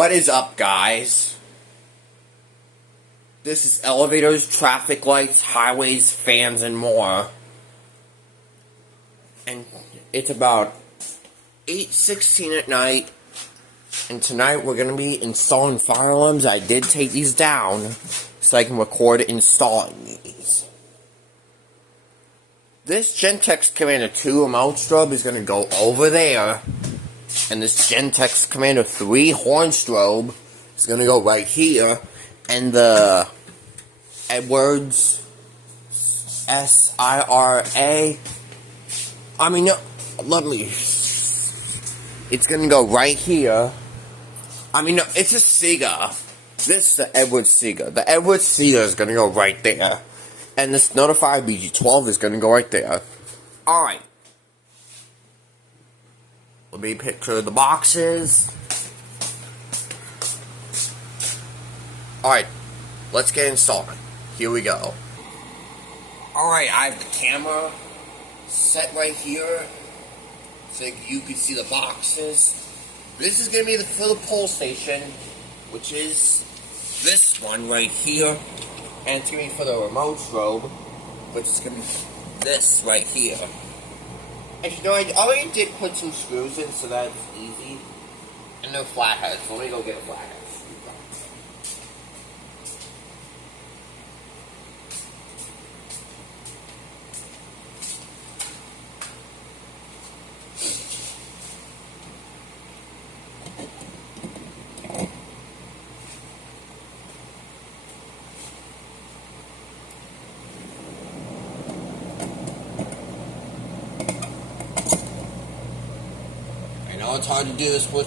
What is up, guys? This is elevators, traffic lights, highways, fans, and more. And it's about 8:16 at night. And tonight we're going to be installing fire alarms. I did take these down so I can record installing these. This Gentex Commander 2 remote strobe is going to go over there. And this Gentex Commander 3 horn strobe is going to go right here. And the Edwards SIRA, it's going to go right here. It's a Sega. This is the Edwards Sega. The Edwards Sega is going to go right there. And this Notifier BG12 is going to go right there. Alright. Let me picture the boxes. Alright. Let's get installed. Here we go. Alright, I have the camera set right here so you can see the boxes. This is going to be for the pole station, which is this one right here. And it's going to be for the remote strobe, but it's going to be this right here. And you know, I already did put some screws in, so that's easy. And no flatheads, so let me go get a flathead. I know it's hard to do this with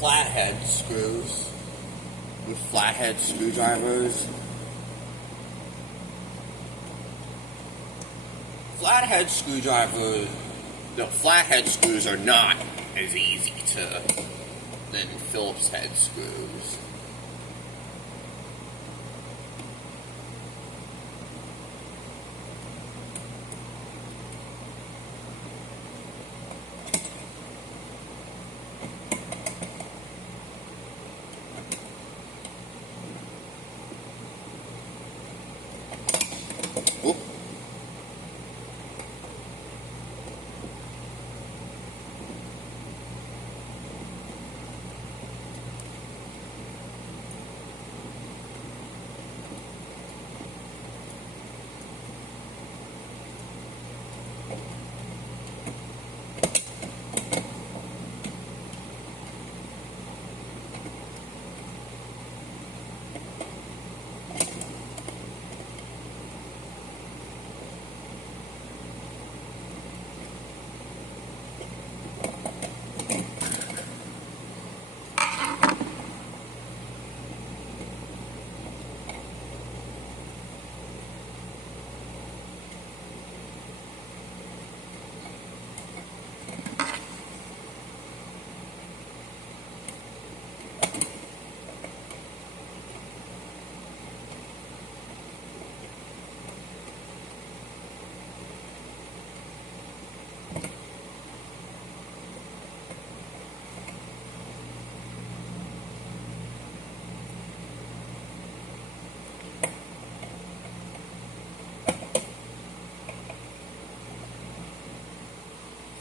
flathead screws, with flathead screwdrivers. Flathead screws are not as easy than Phillips head screws.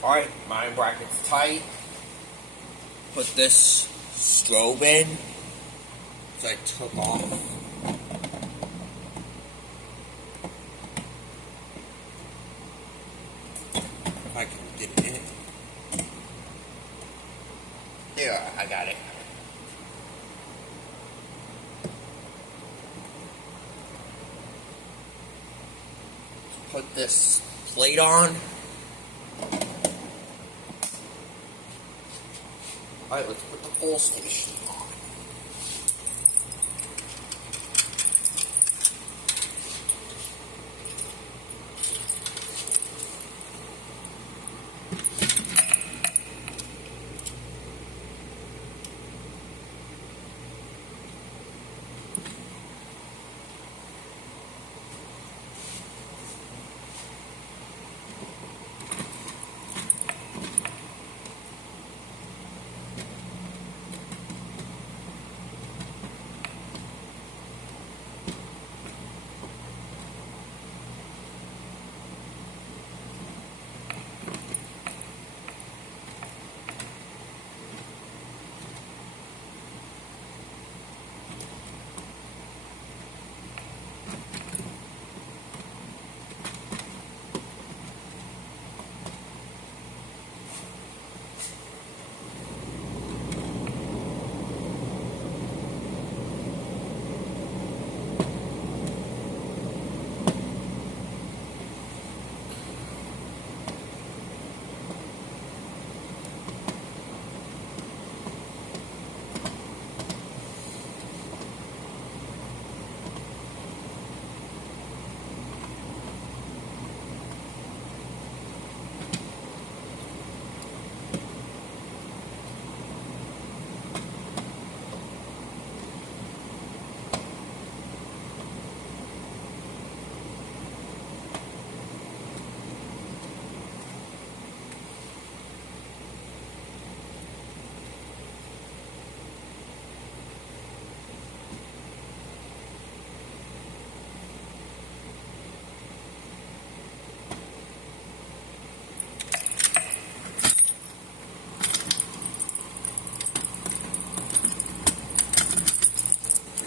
Alright, my bracket's tight. Put this strobe in, which I took off. If I can get it in. There, I got it. Put this plate on. Alright, let's put the pole station on.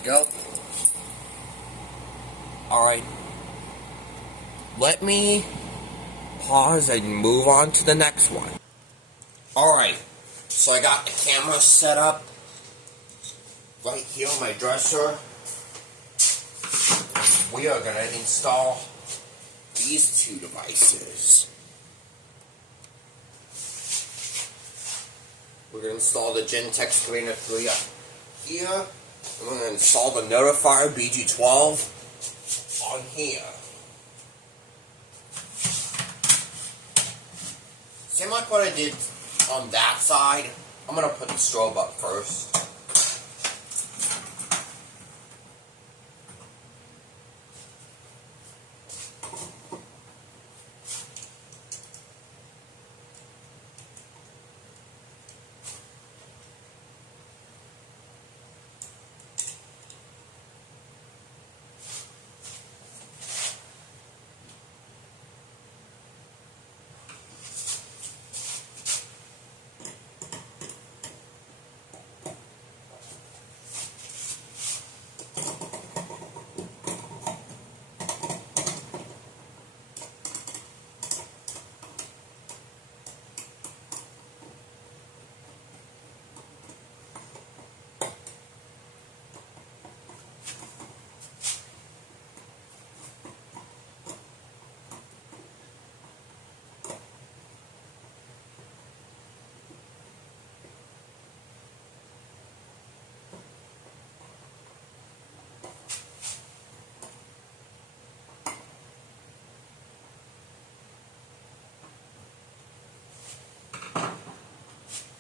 go. Alright. Let me pause and move on to the next one. Alright. So I got the camera set up right here on my dresser. We are going to install these two devices. We're going to install the Gentex Commander 3 up here. And we're going to install the Notifier BG12 on here. Same like what I did on that side. I'm going to put the strobe up first.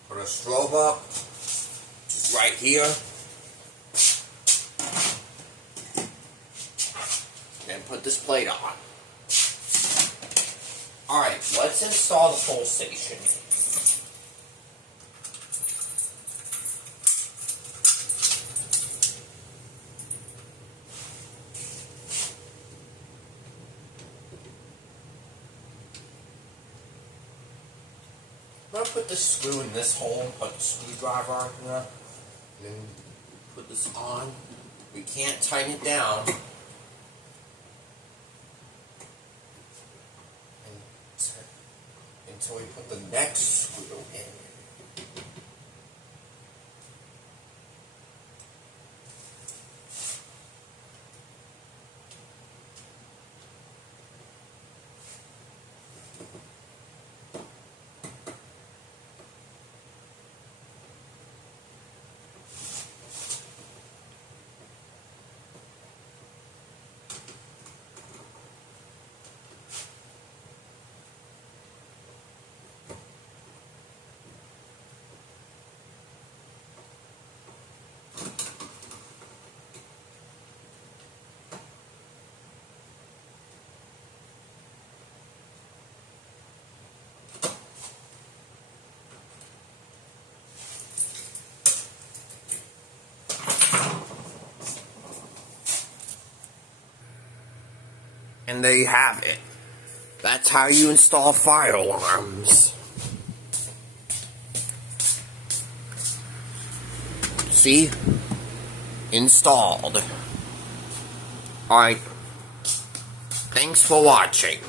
Put a strobe up, just right here. And put this plate on. Alright, let's install the full station. I'm going to put this screw in this hole, put the screwdriver on here, and then put this on. We can't tighten it down until we put the next screw in. And there you have it. That's how you install fire alarms. See? Installed. Alright. Thanks for watching.